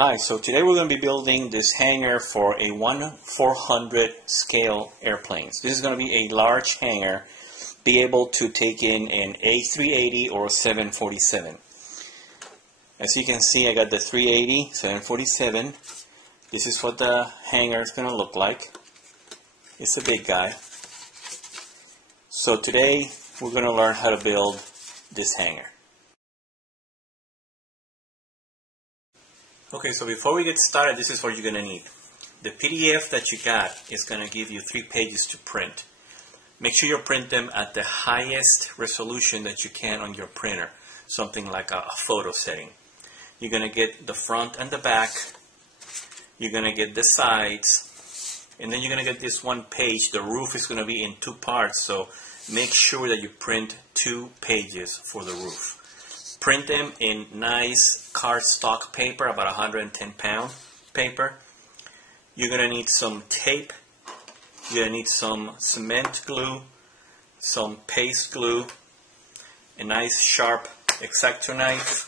Hi, so today we're going to be building this hangar for a 1/400 scale airplanes. This is going to be a large hangar, be able to take in an A380 or 747. As you can see, I got the 380, 747. This is what the hangar is going to look like. It's a big guy. So today we're going to learn how to build this hangar. Okay, so before we get started, this is what you're going to need. The PDF that you got is going to give you 3 pages to print. Make sure you print them at the highest resolution that you can on your printer, something like a photo setting. You're going to get the front and the back, you're going to get the sides, and then you're going to get this one page. The roof is going to be in 2 parts, so make sure that you print 2 pages for the roof. Print them in nice cardstock paper, about 110 pound paper. You're going to need some tape. You're going to need some cement glue, some paste glue, a nice sharp X-Acto knife,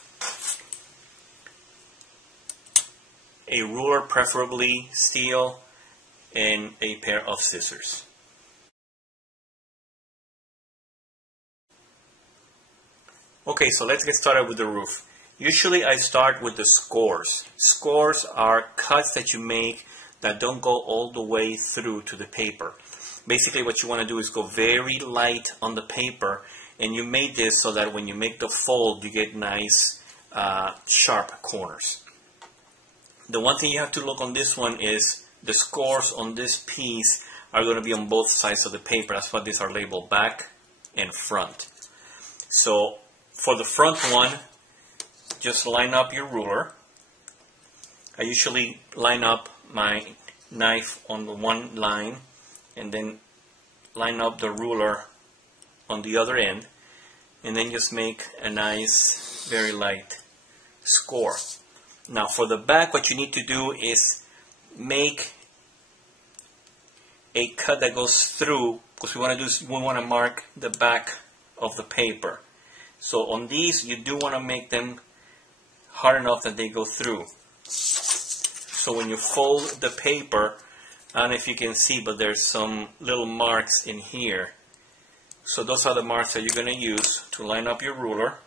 a ruler, preferably steel, and a pair of scissors. Okay, so let's get started with the roof. Usually I start with the scores. Scores are cuts that you make that don't go all the way through to the paper. Basically what you want to do is go very light on the paper, and you make this so that when you make the fold you get nice sharp corners. The one thing you have to look on this one is the scores on this piece are going to be on both sides of the paper. That's why these are labeled back and front. So for the front one, just line up your ruler. I usually line up my knife on the one line and then line up the ruler on the other end, and then just make a nice, very light score. Now for the back, what you need to do is make a cut that goes through, because we want to mark the back of the paper. So on these, you do want to make them hard enough that they go through. So when you fold the paper, I don't know if you can see, but there's some little marks in here. So those are the marks that you're going to use to line up your ruler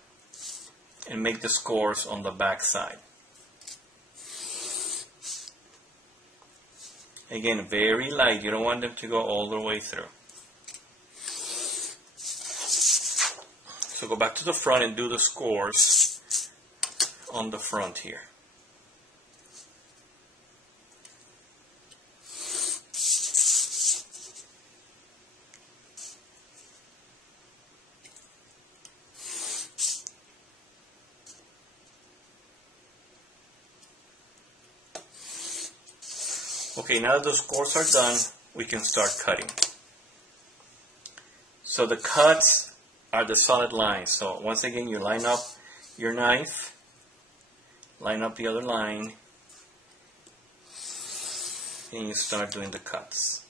and make the scores on the back side. Again, very light. You don't want them to go all the way through. So go back to the front and do the scores on the front here. Okay, now that the scores are done, we can start cutting. So the cuts are the solid lines. So once again, you line up your knife, line up the other line, and you start doing the cuts.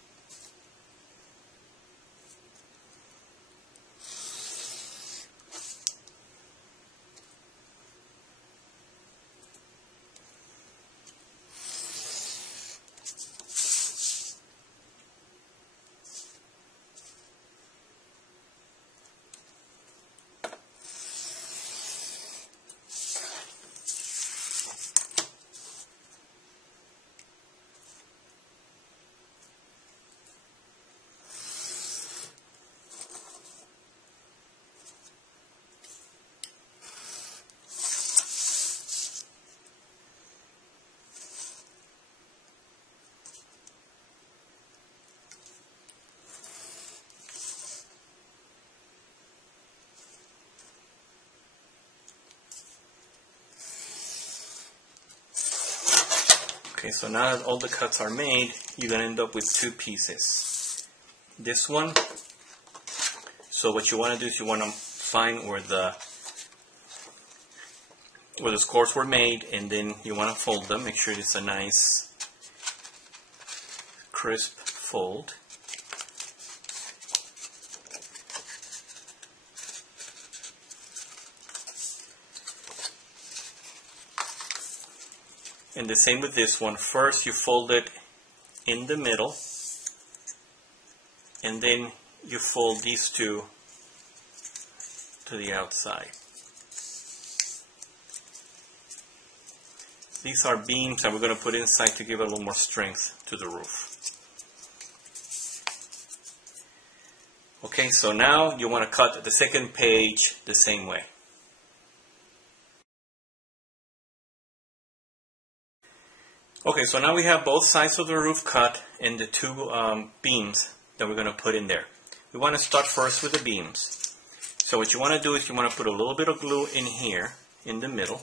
Okay, so now that all the cuts are made, you're going to end up with 2 pieces. This one, so what you want to do is you want to find where the scores were made, and then you want to fold them. Make sure it's a nice crisp fold. And the same with this one. First you fold it in the middle, and then you fold these two to the outside. These are beams that we're going to put inside to give it a little more strength to the roof. Okay, so now you want to cut the second page the same way. Okay, so now we have both sides of the roof cut and the two beams that we're going to put in there. We want to start first with the beams. So what you want to do is you want to put a little bit of glue in here, in the middle.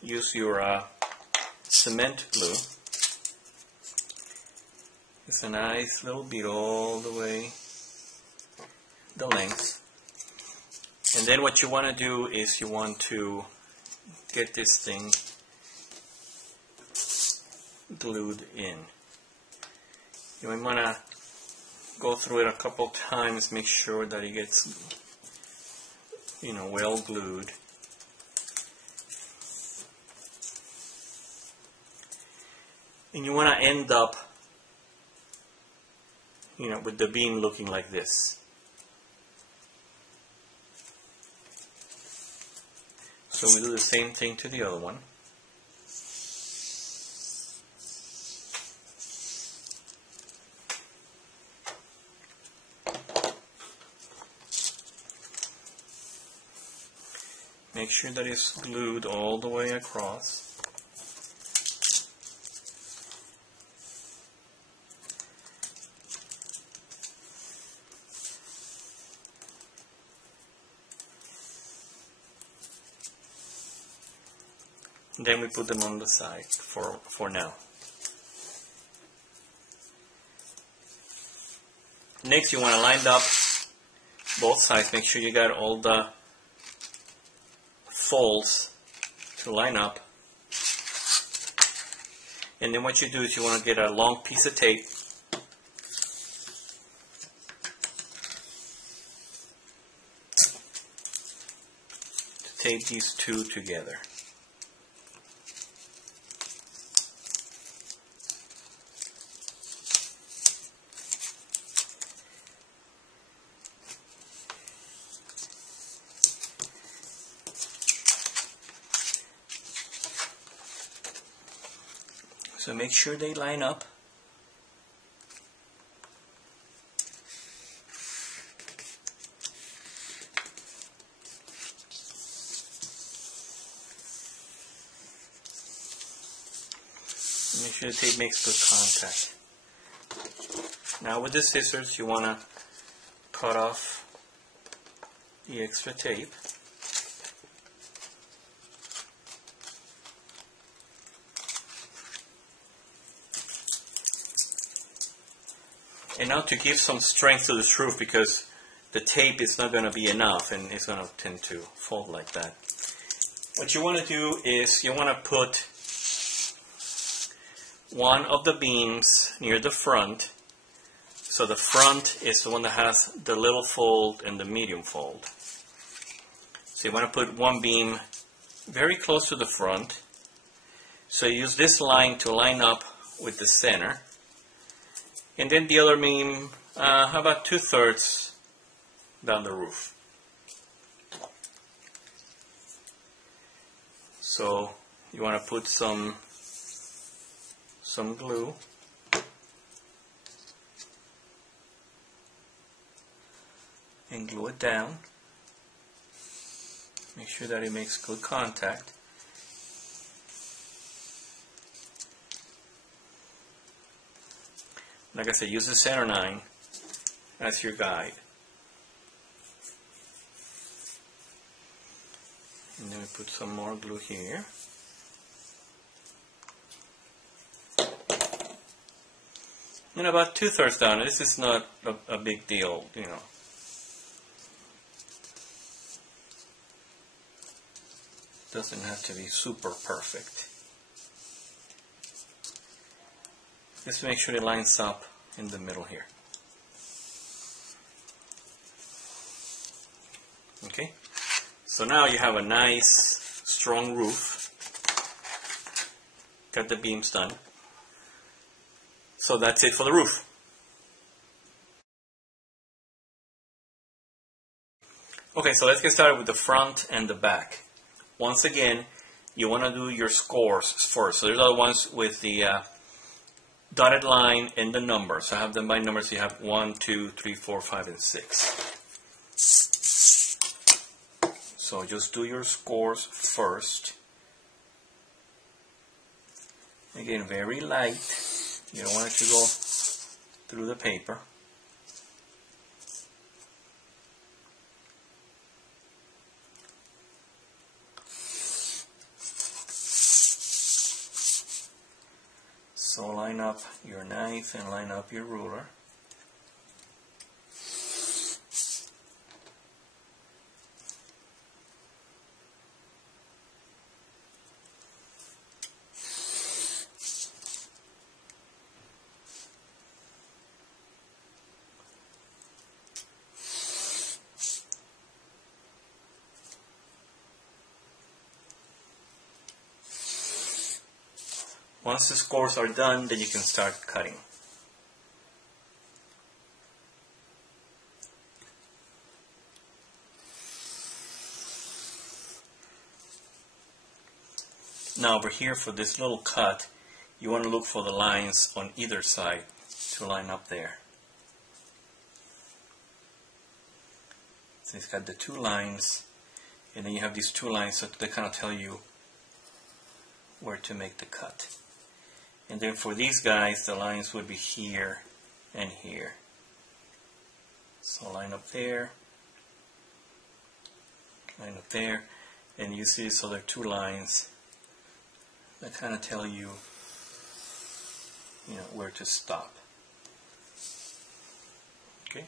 Use your cement glue. It's a nice little bead all the way the length. And then what you want to do is you want to get this thing glued in. You might want to go through it a couple times, make sure that it gets, well glued. And you want to end up, with the beam looking like this. So we do the same thing to the other one. Make sure that it's glued all the way across. Then we put them on the side for now. Next you want to line up both sides. Make sure you got all the folds to line up. And then what you do is you want to get a long piece of tape. To tape these two together. So make sure they line up. Make sure the tape makes good contact. Now with the scissors you want to cut off the extra tape. And now to give some strength to this roof, because the tape is not going to be enough and it's going to tend to fold like that. What you want to do is you want to put one of the beams near the front. So the front is the one that has the little fold and the medium fold. So you want to put one beam very close to the front. So you use this line to line up with the center. And then the other beam, how about 2/3 down the roof. So you want to put some glue. And glue it down. Make sure that it makes good contact. Like I said, use the center line as your guide. And then we put some more glue here. And about 2/3 down. This is not a big deal, Doesn't have to be super perfect. Just make sure it lines up in the middle here. Okay, so now you have a nice strong roof. got the beams done. So that's it for the roof. Okay, so let's get started with the front and the back. Once again, you want to do your scores first. So there's other ones with the dotted line and the numbers. So I have them by numbers. So you have 1, 2, 3, 4, 5, and 6. So just do your scores first. Again, very light. You don't want it to go through the paper. So line up your knife and line up your ruler. Once the scores are done, then you can start cutting. Now over here for this little cut, you want to look for the lines on either side to line up there. So it's got the two lines, and then you have these two lines, so they kind of tell you where to make the cut. And then for these guys, the lines would be here and here. So line up there, and you see, so there are two lines that kind of tell you, where to stop. Okay.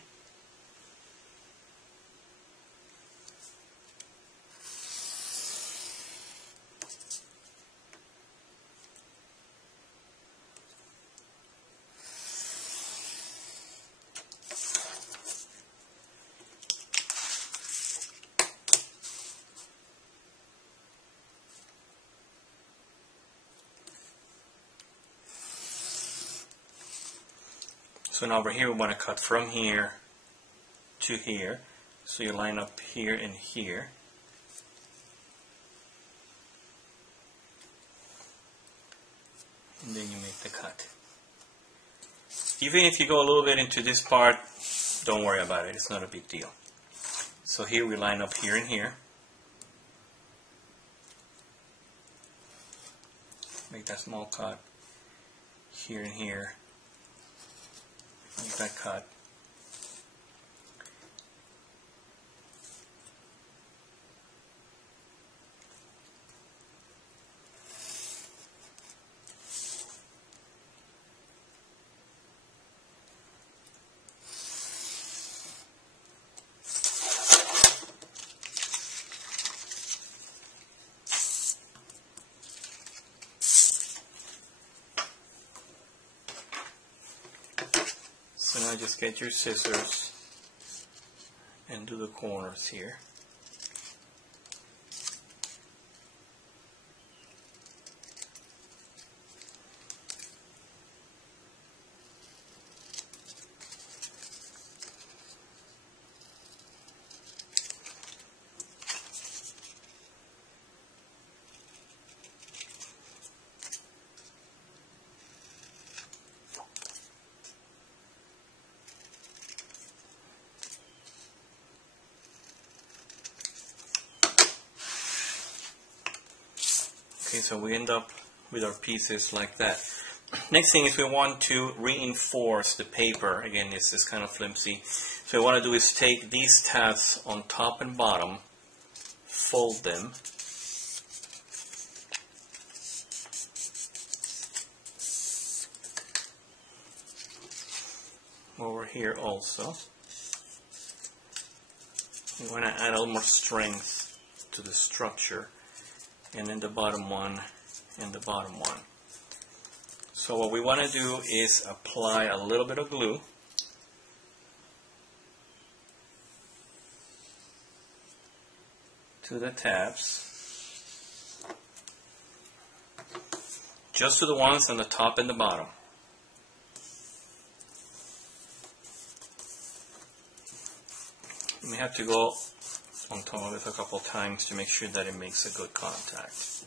So now over here we want to cut from here to here. So you line up here and here. And then you make the cut. Even if you go a little bit into this part, don't worry about it. It's not a big deal. So here we line up here and here. Make that small cut here and here. Make that cut. So now just get your scissors and do the corners here. Okay, so we end up with our pieces like that. Next thing is we want to reinforce the paper. Again, this is kind of flimsy. So what we want to do is take these tabs on top and bottom, fold them, over here also. We want to add a little more strength to the structure. And then the bottom one and the bottom one. So what we want to do is apply a little bit of glue to the tabs. just to the ones on the top and the bottom. You may have to go on top of it a couple times to make sure that it makes a good contact.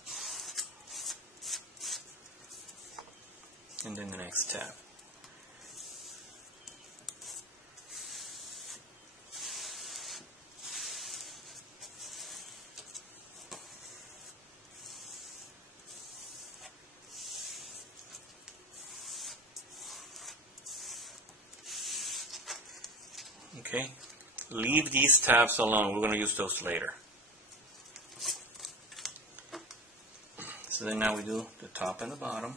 And then the next tab. Okay, leave these tabs alone. We're going to use those later. So then now we do the top and the bottom.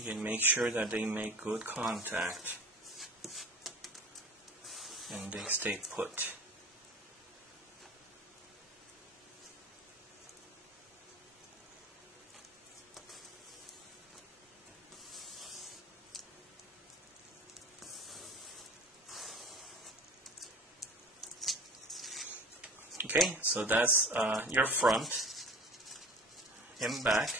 Again, make sure that they make good contact and they stay put. Okay, so that's your front and back.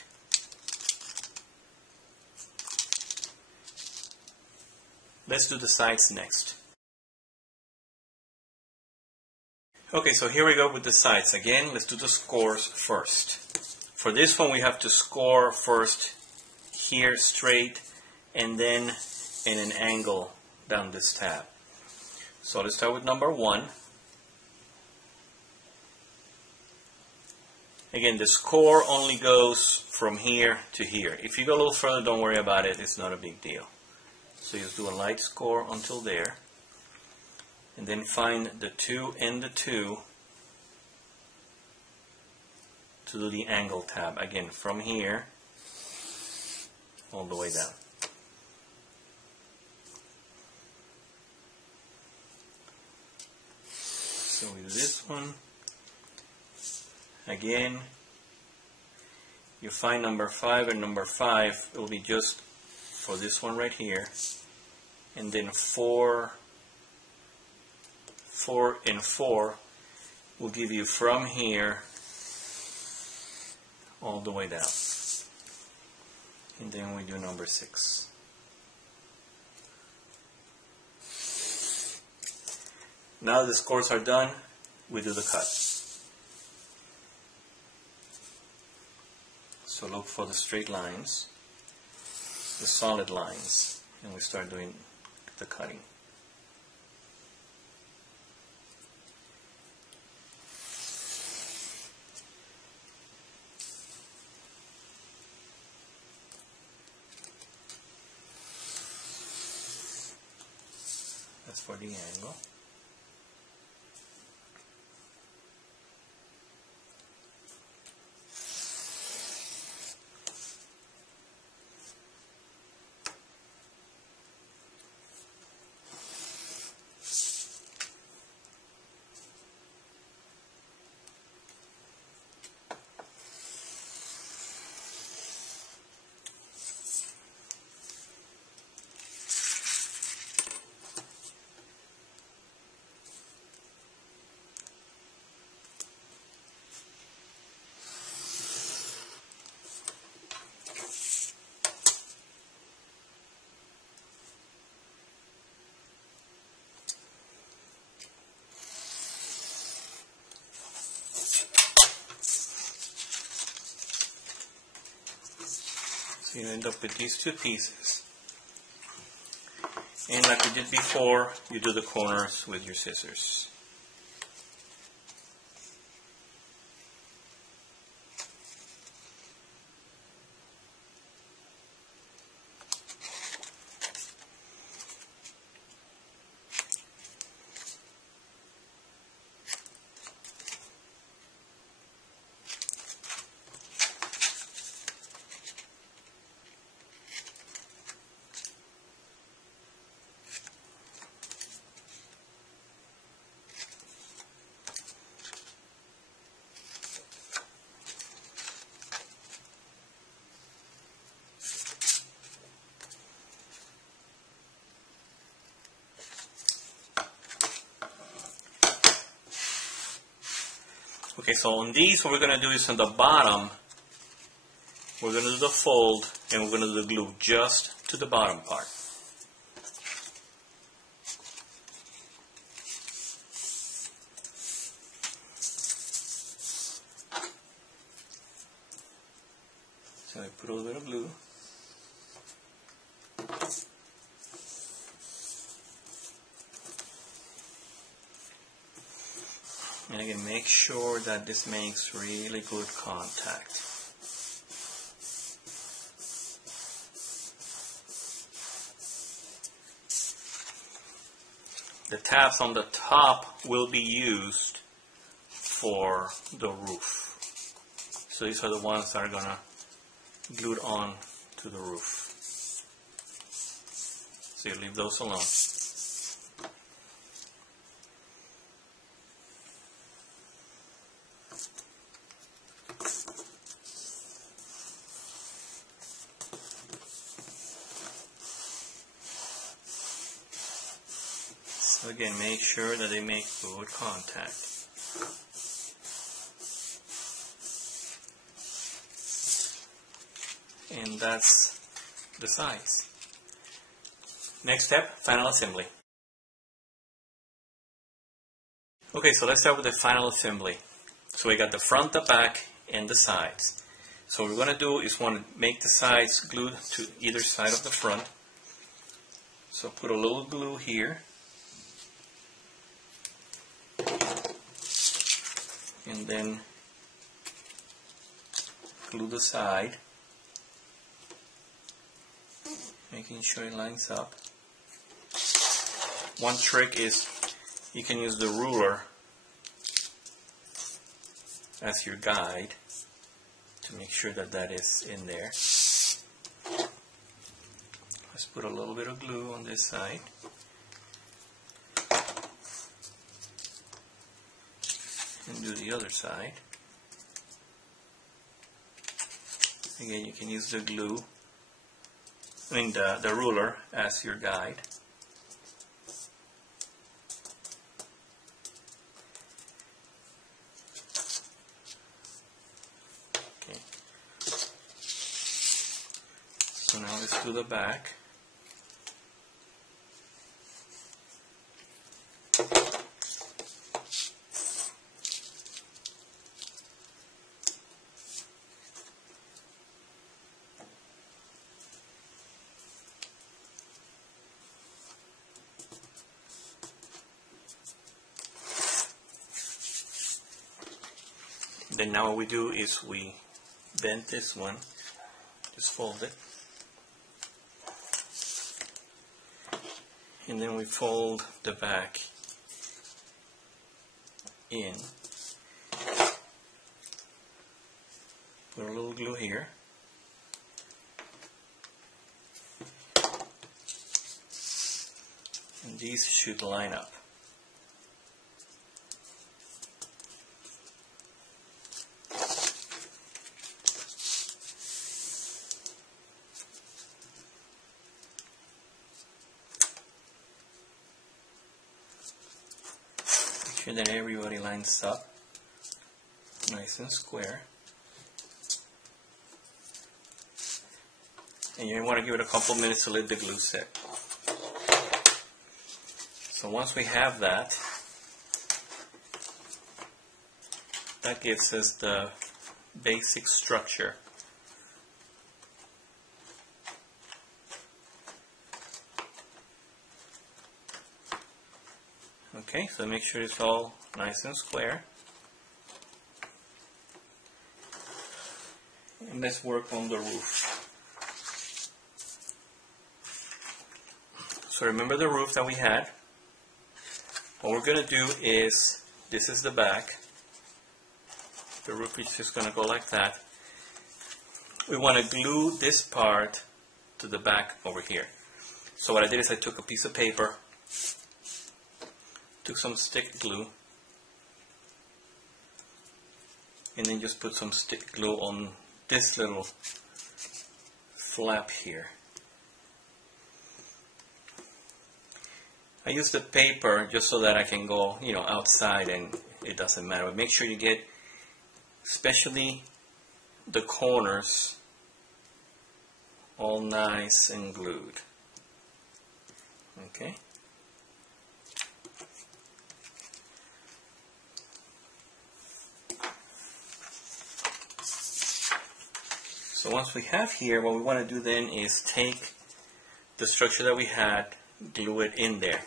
Let's do the sides next. Okay, so here we go with the sides. Again, let's do the scores first. For this one, we have to score first here straight and then in an angle down this tab. So let's start with number 1. Again, the score only goes from here to here. If you go a little further, don't worry about it. It's not a big deal. So you do a light score until there, and then find the 2 and the 2 to do the angle tab. Again, from here all the way down. So we do this one. Again, you find number 5 and number 5. It will be just for this one right here, and then 4 and 4 will give you from here all the way down, and then we do number 6. Now the scores are done, we do the cut. So look for the straight lines, the solid lines, and we start doing the cutting. That's for the angle. So you end up with these two pieces. And like we did before, you do the corners with your scissors. Okay, so on these, what we're going to do is on the bottom, we're going to do the fold, and we're going to do the glue just to the bottom part. So I put a little bit of glue. And again, make sure that this makes really good contact. The tabs on the top will be used for the roof. So these are the ones that are going to glue on to the roof. So you leave those alone. So again, make sure that they make good contact. And that's the size. Next step, final assembly. Okay, so let's start with the final assembly. So we got the front, the back, and the sides. So what we're going to do is want to make the sides glued to either side of the front. So put a little glue here. And then glue the side, making sure it lines up. One trick is you can use the ruler as your guide to make sure that that is in there. Let's put a little bit of glue on this side. And do the other side. Again, you can use the glue, the ruler as your guide. Okay. So now let's do the back. Then now what we do is we bend this one, just fold it, and then we fold the back in, put a little glue here, and these should line up. Make sure that everybody lines up nice and square. And you want to give it a couple minutes to let the glue set. So once we have that, that gives us the basic structure. Okay, so make sure it's all nice and square. And let's work on the roof. So remember the roof that we had. What we're going to do is, this is the back. The roof is just going to go like that. We want to glue this part to the back over here. So what I did is I took a piece of paper, took some stick glue, and then just put some stick glue on this little flap here. I use the paper just so that I can go, outside and it doesn't matter. But make sure you get especially the corners, all nice and glued. Okay. So once we have here, what we want to do then is take the structure that we had, glue it in there.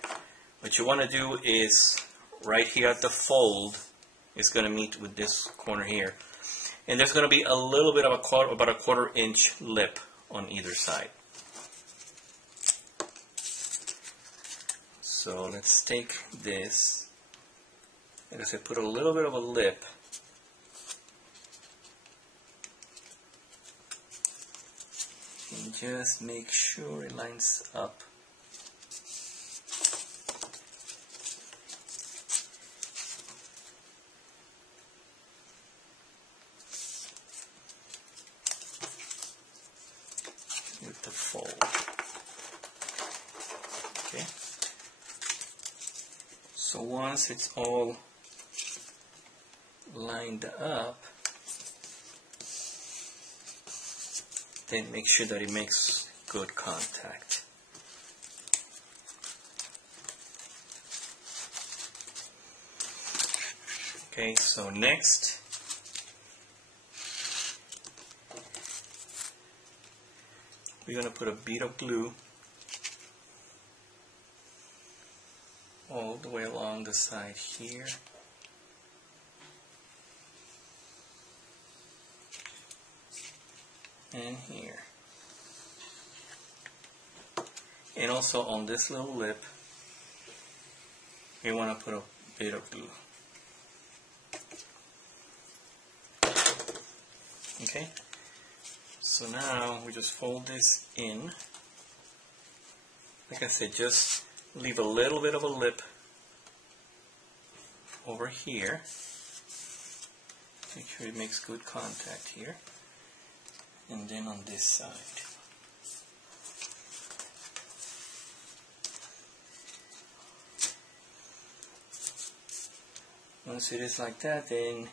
What you want to do is right here at the fold, it's going to meet with this corner here. And there's going to be a little bit of about a quarter-inch lip on either side. So let's take this, like I said, put a little bit of a lip. And just make sure it lines up. With the fold. Okay. So once it's all lined up, then make sure that it makes good contact. Okay, so next we're going to put a bead of glue all the way along the side here. And here. And also on this little lip, we want to put a bit of glue. Okay? So now we just fold this in. Like I said, just leave a little bit of a lip over here. Make sure it makes good contact here. And then on this side. Once it is like that, then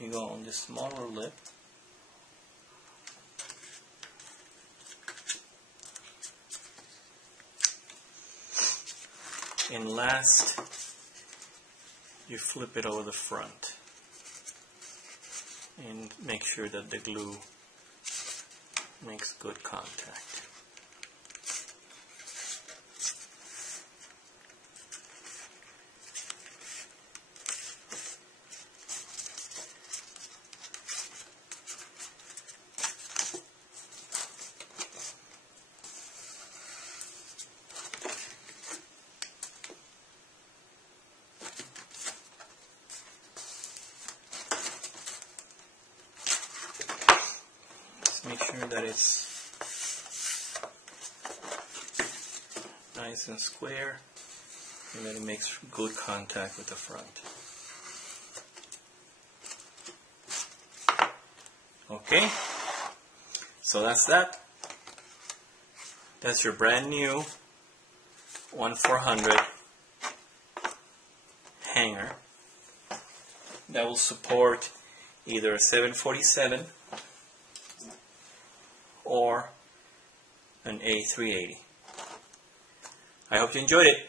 you go on the smaller lip. And last, you flip it over the front. And make sure that the glue makes good contact. Make sure that it's nice and square and that it makes good contact with the front. Okay, so that's that. That's your brand new 1/400 hanger that will support either a 747 or an A380. I hope you enjoyed it.